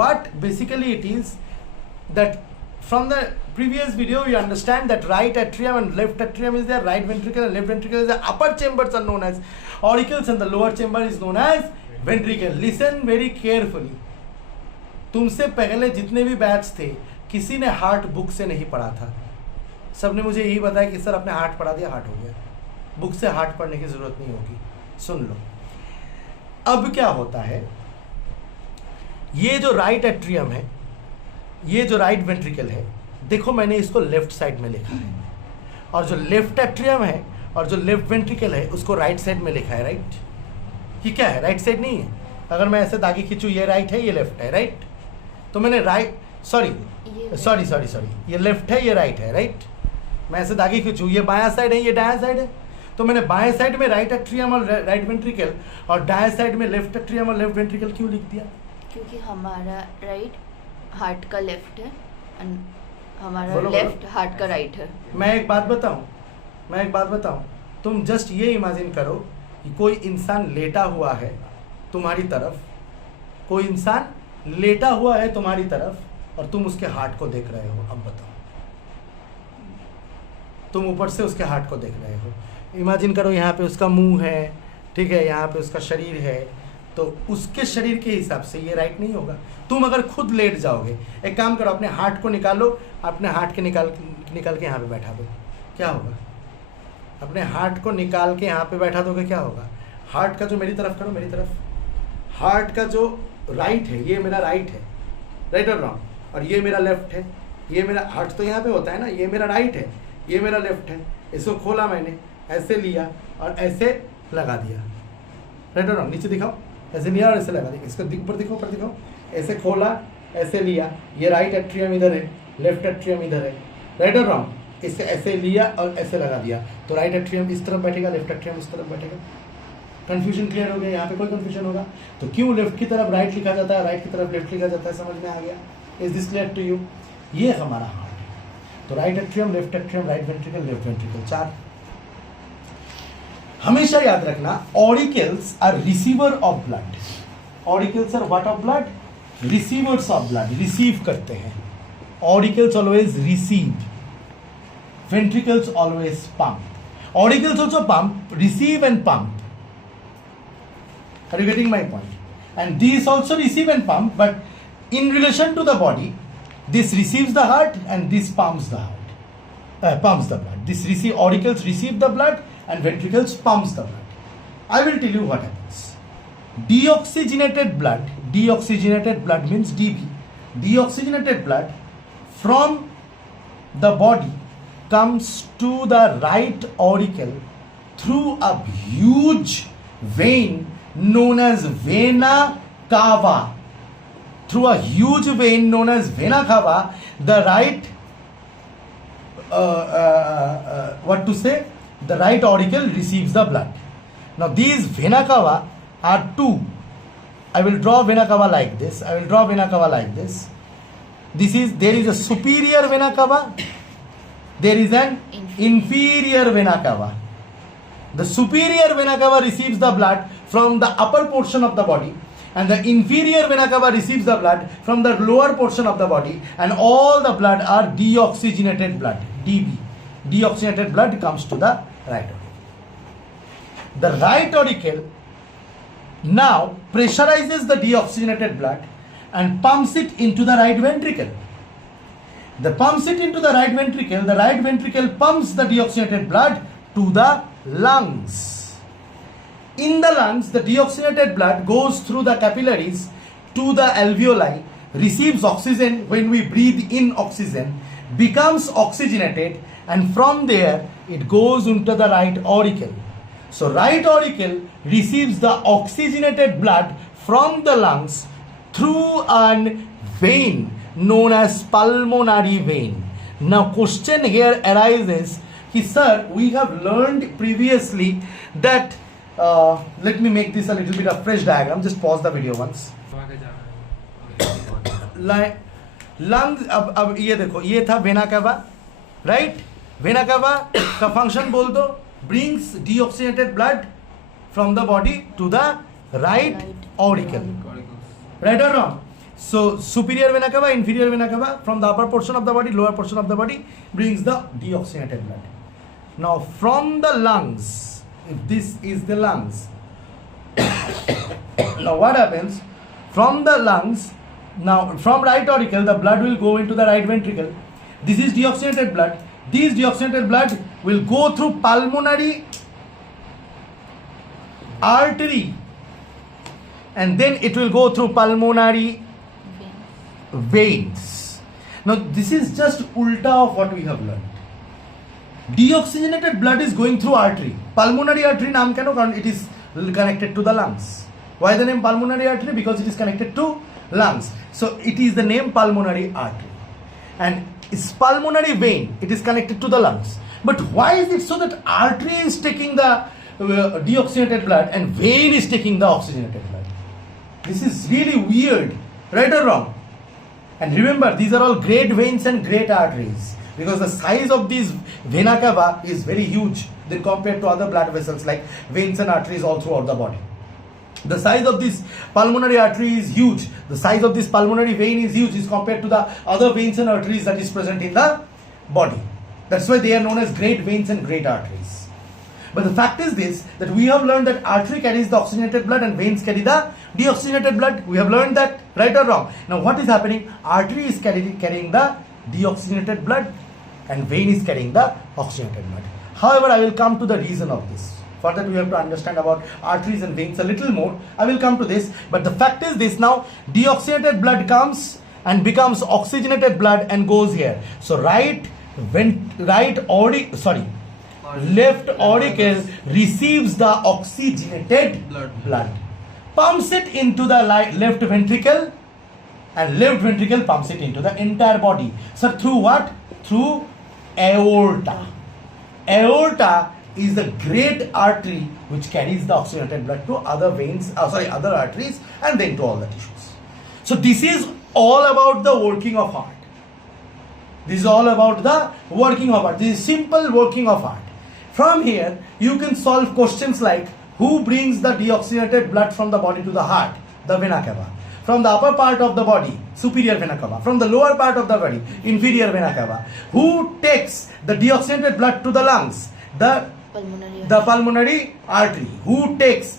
what basically it is, that from the previous video you understand that right atrium and left atrium is there, right ventricle and left ventricle is there, upper chambers are known as auricles and the lower chamber is known as ventricle. Listen very carefully. तुमसे पहले जितने भी batch थे किसी ने heart book से नहीं पढ़ा था, सबने मुझे यही बताया कि सर आपने हार्ट पढ़ा दिया, हार्ट हो गया, बुक से हार्ट पढ़ने की जरूरत नहीं होगी. सुन लो अब क्या होता है, ये जो राइट एट्रियम है, ये जो राइट वेंट्रिकल है, देखो मैंने इसको लेफ्ट साइड में लिखा है, और जो लेफ्ट एट्रियम है और जो लेफ्ट वेंट्रिकल है उसको राइट साइड में लिखा है. राइट, ये क्या है, राइट साइड नहीं है. अगर मैं ऐसे दागी खींचूं, ये राइट है ये लेफ्ट है. राइट, तो मैंने राइट सॉरी ये लेफ्ट है ये राइट है. राइट, मैं ऐसे दागी खींचूं, ये बायां साइड है ये दायां साइड है, तो मैंने बाएं साइड में राइट एट्रियम और राइट वेंट्रिकल और दाएं साइड में लेफ्ट एट्रियम और लेफ्ट वेंट्रिकल क्यों लिख दिया? क्योंकि हमारा राइट हार्ट का लेफ्ट है और हमारा बोलो, लेफ्ट हार्ट का राइट है. मैं एक बात बताऊं, तुम जस्ट ये इमेजिन करो कि कोई इंसान लेटा हुआ है तुम्हारी तरफ, कोई इंसान लेटा हुआ है तुम्हारी तरफ और तुम उसके हार्ट को देख रहे हो. अब बताओ, तुम ऊपर से उसके हार्ट को देख रहे हो. इमेजिन करो यहाँ पे उसका मुंह है, ठीक है, यहाँ पे उसका शरीर है, तो उसके शरीर के हिसाब से ये राइट नहीं होगा. तुम अगर खुद लेट जाओगे, एक काम करो, अपने हार्ट को निकालो, अपने हार्ट के निकाल के यहाँ पे बैठा दो, क्या होगा? अपने हार्ट को निकाल के यहाँ पे बैठा दोगे, क्या होगा? हार्ट का जो, मेरी तरफ करो, मेरी तरफ, हार्ट का जो राइट है, ये मेरा राइट है, राइट और रॉन्ग, और ये मेरा लेफ्ट है. ये मेरा हार्ट तो यहाँ पे होता है ना, ये मेरा राइट है, ये मेरा लेफ्ट है. इसको खोला मैंने, ऐसे लिया और ऐसे लगा दिया, राइट और रॉन्ग. नीचे दिखाओ, ऐसे लिया और ऐसे लगा दिया. इसको ऊपर दिखाओ, ऊपर दिखाओ. ऐसे खोला, ऐसे लिया, ये राइट एट्रियम इधर है, लेफ्ट एट्रियम इधर है, राइट और रॉन्ग. इसे ऐसे लिया और ऐसे लगा दिया, तो राइट एट्रियम इस तरफ बैठेगा, लेफ्ट एट्रियम इस तरफ बैठेगा. कंफ्यूजन क्लियर हो गया? यहाँ पे कोई कंफ्यूजन होगा? तो क्यों लेफ्ट की तरफ राइट लिखा जाता है, राइट की तरफ लेफ्ट लिखा जाता है, समझ में आ गया? Is this clear to you? ये हमारा हार्ट है. तो right atrium, left atrium, right ventricle, left ventricle, 4. हमेशा याद रखना, auricles are receiver of blood. Auricles are what of blood? Receivers of blood, receive करते हैं. Auricles always receive, ventricles always pump. Auricles also pump, receive and pump. Are you getting my point? And these also receive and pump, but in relation to the body, this receives the heart and this pumps the heart, pumps the blood. This auricles receive the blood and ventricles pumps the blood. I will tell you what happens. Deoxygenated blood means DB. Deoxygenated blood from the body comes to the right auricle through a huge vein known as vena cava. Through a huge vein known as vena cava, the right the right auricle receives the blood. Now these vena cava are two. I will draw vena cava like this. There is a superior vena cava, there is an inferior vena cava. The superior vena cava receives the blood from the upper portion of the body, and the inferior vena cava receives the blood from the lower portion of the body, and all the blood are deoxygenated blood, DB. Deoxygenated blood comes to the right auricle. The right auricle now pressurizes the deoxygenated blood and pumps it into the right ventricle. The pumps it into the right ventricle pumps the deoxygenated blood to the lungs. In the lungs, the deoxygenated blood goes through the capillaries to the alveoli, receives oxygen when we breathe in oxygen, becomes oxygenated, and from there it goes into the right auricle. So right auricle receives the oxygenated blood from the lungs through a vein known as pulmonary vein. Now question here arises, sir, we have learned previously that let me make this a little bit of fresh diagram. Just pause the video once. Lung, अब ये देखो, ये था vena cava, right? Vena cava का function बोल दो, brings deoxygenated blood from the body to the right auricle, right or wrong? So superior vena cava, inferior vena cava, from the upper portion of the body, lower portion of the body brings the deoxygenated blood. Now from the lungs, if this is the lungs, now what happens? From the lungs, now from right auricle, the blood will go into the right ventricle. This is deoxygenated blood. This deoxygenated blood will go through pulmonary artery, and then it will go through pulmonary veins. Now this is just ulta of what we have learned. Deoxygenated blood is going through artery. Pulmonary artery naam keno? Karon it is connected to the lungs. Why the name pulmonary artery? Because it is connected to lungs. So it is the name pulmonary artery. And it's pulmonary vein. It is connected to the lungs. But why is it so that artery is taking the deoxygenated blood and vein is taking the oxygenated blood? This is really weird. Right or wrong? And remember, these are all great veins and great arteries, because the size of these vena cava is very huge than compared to other blood vessels like veins and arteries all throughout the body. The size of this pulmonary artery is huge. The size of this pulmonary vein is huge as compared to the other veins and arteries that is present in the body. That's why they are known as great veins and great arteries. But the fact is this, that we have learned that artery carries the oxygenated blood and veins carry the deoxygenated blood. We have learned that, right or wrong? Now what is happening? Artery is carrying the deoxygenated blood and vein is carrying the oxygenated blood. However, I will come to the reason of this. For that we have to understand about arteries and veins a little more. I will come to this. But the fact is this, now deoxygenated blood comes and becomes oxygenated blood and goes here. So left auricle receives the oxygenated blood, pumps it into the left ventricle, and left ventricle pumps it into the entire body. So through what? Through aorta. Aorta is the great artery which carries the oxygenated blood to other veins, other arteries, and then to all the tissues. So this is all about the working of heart. This is all about the working of heart. This is simple working of heart. From here, you can solve questions like, who brings the deoxygenated blood from the body to the heart? The vena cava. From the upper part of the body, superior vena cava. From the lower part of the body, inferior vena cava. Who takes the deoxygenated blood to the lungs? The pulmonary artery. Who takes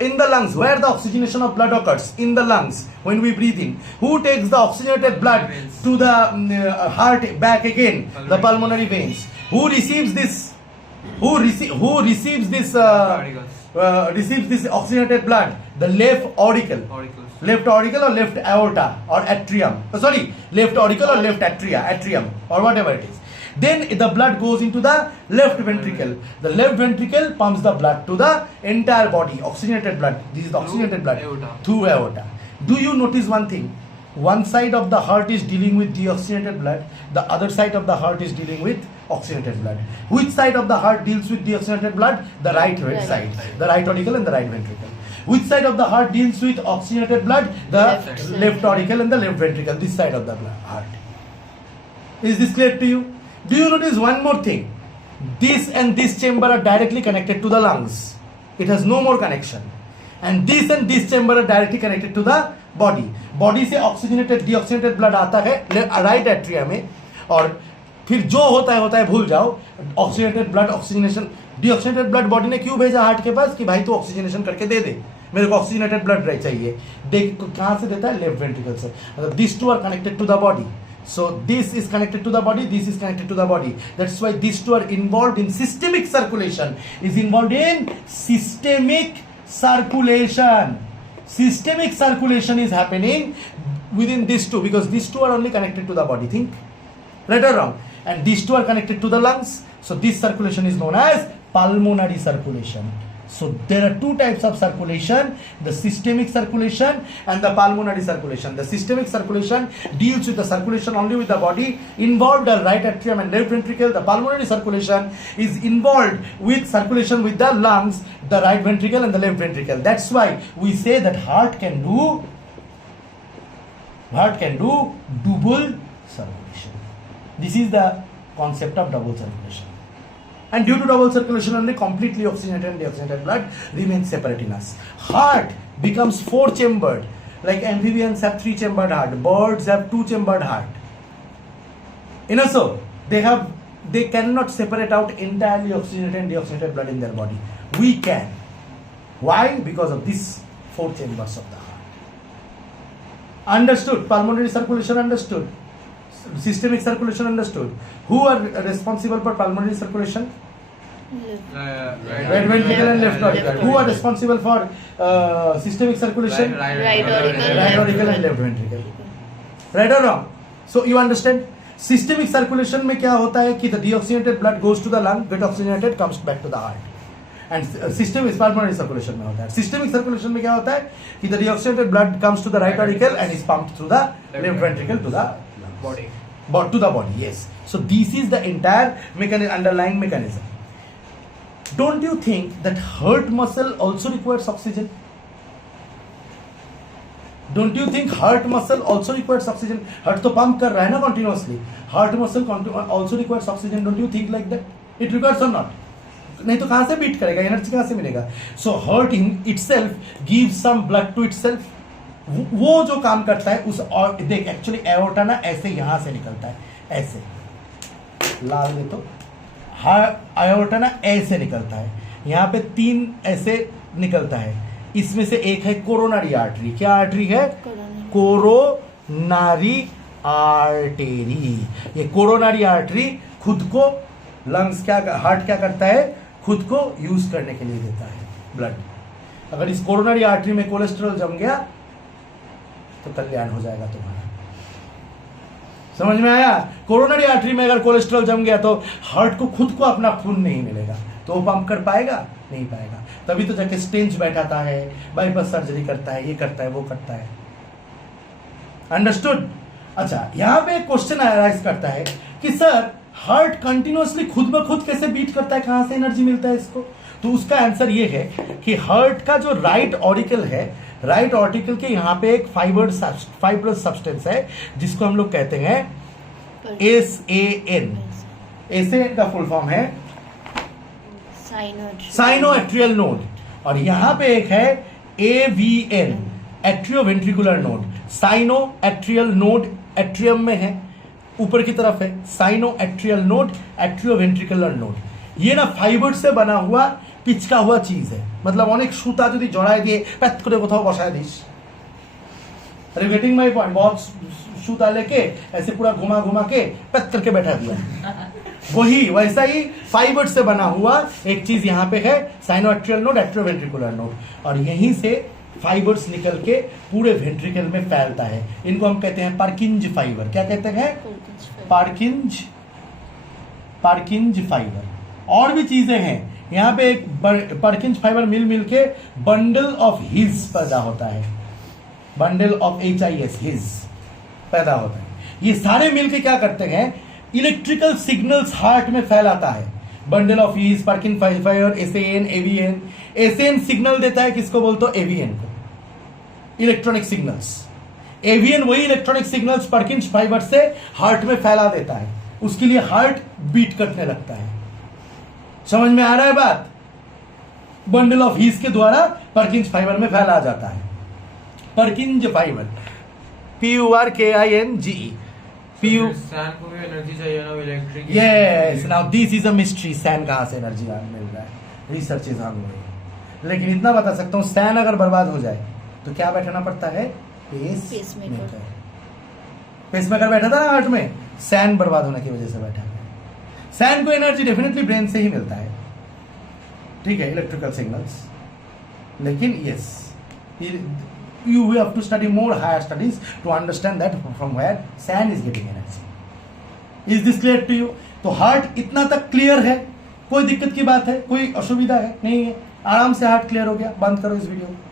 in the lungs, where the oxygenation of blood occurs? In the lungs, when we breathe in. Who takes the oxygenated blood to the heart back again? The pulmonary veins. Who receives this? Who receives this oxygenated blood? The left auricle. Left auricle or left aorta or atrium. Left auricle or left atrium or whatever it is. Then the blood goes into the left ventricle. The left ventricle pumps the blood to the entire body. Oxygenated blood. This is the oxygenated blood through aorta. Do you notice one thing? One side of the heart is dealing with deoxygenated blood. The other side of the heart is dealing with oxygenated blood. Which side of the heart deals with deoxygenated blood? The right side. The right auricle and the right ventricle. Which side of the heart deals with oxygenated blood? The left auricle and the left ventricle. This side of the heart. Is this clear to you? Do you notice one more thing? This and this chamber are directly connected to the lungs. It has no more connection. And this chamber are directly connected to the body. Body से oxygenated deoxygenated blood आता है right atria में, और फिर जो होता है भूल जाओ. Oxygenated blood, oxygenation, deoxygenated blood body ने क्यों भेजा हार्ट के पास कि भाई तू ऑक्सीजनेशन करके दे दे, मेरे को ऑक्सीजनेटेड ब्लड चाहिए. देख कहाँ से देता है? लेफ्ट वेंट्रिकल से. मतलब this two are connected to the body. So this is connected to the body, this is connected to the body. That's why these two are involved in systemic circulation. Is involved in systemic circulation. Systemic circulation is happening within these two, because these two are only connected to the body. Think, right or wrong? And these two are connected to the lungs. So this circulation is known as pulmonary circulation. So there are two types of circulation, the systemic circulation and the pulmonary circulation. The systemic circulation deals with the circulation only with the body, involved the right atrium and left ventricle. The pulmonary circulation is involved with circulation with the lungs, the right ventricle and the left ventricle. That's why we say that heart can do double circulation. This is the concept of double circulation. And due to double circulation only, completely oxygenated and deoxygenated blood remains separate in us. Heart becomes four-chambered. Like amphibians have 3-chambered heart, birds have 2-chambered heart. In a soul, they cannot separate out entirely oxygenated and deoxygenated blood in their body. We can. Why? Because of these 4 chambers of the heart. Understood? Pulmonary circulation understood. Systemic circulation understood. Who are responsible for pulmonary circulation? Right ventricle and left auricle. Who are responsible for systemic circulation? Right auricle. Right auricle and left ventricle. Right or wrong? So you understand? Systemic circulation में क्या होता है कि the deoxygenated blood goes to the lung, get oxygenated, comes back to the heart. And systemic pulmonary circulation में होता है. Systemic circulation में क्या होता है कि the deoxygenated blood comes to the right auricle and is pumped through the left ventricle to the body. To the body. Yes. So this is the entire underlying mechanism. Don't you think that heart muscle also requires oxygen? Don't you think heart muscle also requires oxygen? Heart तो pump कर रहा है ना continuously. Heart muscle also requires oxygen. Don't you think like that? It requires or not? नहीं तो कहाँ से beat करेगा? एनर्जी कहाँ से मिलेगा? So heart in itself gives some blood to itself. वो जो काम करता है उस और देख एक्चुअली एओर्टा ना ऐसे यहां से निकलता है, ऐसे लाल में तो एओर्टा ना ऐसे निकलता है, यहाँ पे 3 ऐसे निकलता है. इसमें से एक है कोरोनरी आर्टरी. क्या आर्टरी है? Coronary artery. ये कोरोनरी आर्टरी खुद को लंग्स हार्ट क्या करता है? खुद को यूज करने के लिए देता है ब्लड. अगर इस कोरोनरी आर्टरी में कोलेस्ट्रॉल जम गया तो कल्याण हो जाएगा तुम्हारा. समझ में आया? कोरोनरी आर्टरी में अगर कोलेस्ट्रॉल जम गया तो हार्ट को खुद को अपना खून नहीं मिलेगा, तो वो पंप कर पाएगा? नहीं पाएगा. तभी तो जाके स्टेंच बैठाता है, बाईपास सर्जरी करता है, ये करता है, वो करता है. अंडरस्टूड? अच्छा, यहां पे एक क्वेश्चन अराइज करता है कि सर हार्ट कंटिन्यूअसली खुद ब खुद कैसे बीट करता है, कहां से एनर्जी मिलता है इसको? तो उसका आंसर ये है कि हार्ट का जो राइट ऑरिकल है, राइट ऑर्टिकल के यहाँ पे एक फाइब्रस सब्सटेंस है जिसको हम लोग कहते हैं SAN. SAN का फुल फॉर्म है साइनोएट्रियल नोड. और यहाँ पे एक है AVN, atrioventricular node. Sinoatrial node atrium में है, ऊपर की तरफ है. Sinoatrial node, atrioventricular node. ये ना फाइबर से बना हुआ पिचका हुआ चीज है. मतलब অনেক সুতা যদি জড়ায় দিয়ে প্যাত করে কোথাও বসায় দিস, अरे गेटिंग माय पॉइंट, बहुत सूता लेके ऐसे पूरा घुमा घुमा के पैत करके बैठा दिया, वही वैसा ही फाइबर से बना हुआ एक चीज यहाँ पे है, साइनोएट्रियल नोड, एट्रियोवेंट्रिकुलर नोड. और यहीं से फाइबर्स निकल के पूरे वेंट्रिकल में फैलता है. इनको हम कहते हैं पार्किंज फाइबर. क्या कहते हैं? पार्किंज फाइबर. और भी चीजें हैं यहाँ पे. एक पार्किंज फाइबर मिल के बंडल ऑफ हिज पैदा होता है. बंडल ऑफ HIS, हिज पैदा होता है. ये सारे मिलके क्या करते हैं? इलेक्ट्रिकल सिग्नल्स हार्ट में फैलाता है. Bundle of His, Purkinje fibre, SAN, AVN. SAN signal देता है किसको? बोलते हो AVN को, इलेक्ट्रॉनिक सिग्नल्स. AVN वही इलेक्ट्रॉनिक सिग्नल्स पार्किंज फाइबर से हार्ट में फैला देता है. उसके लिए हार्ट बीट करने लगता है. समझ में आ रहा है बात? बंडल ऑफ हीज के द्वारा पर्किंज फाइबर में फैला जाता है. पर्किंज फाइबर, PURKINGE. सैन को भी एनर्जी चाहिए ना, electric. Yes, now this is a mystery. Sun कहां से एनर्जी मिल रहा है? Research is on going. लेकिन इतना बता सकता हूं, सैन अगर बर्बाद हो जाए तो क्या बैठाना पड़ता है? पेसमेकर. पेसमेकर बैठा था ना हार्ट में, सैन बर्बाद होने की वजह से बैठा है. सैन को एनर्जी डेफिनेटली ब्रेन से ही मिलता है, ठीक है, इलेक्ट्रिकल सिग्नल्स. लेकिन yes, you have to study more higher studies to understand that from where sand is getting energy. Is this clear to you? तो हार्ट इतना तक क्लियर है? कोई दिक्कत की बात है? कोई असुविधा है? नहीं है? आराम से हार्ट क्लियर हो गया. बंद करो इस वीडियो को.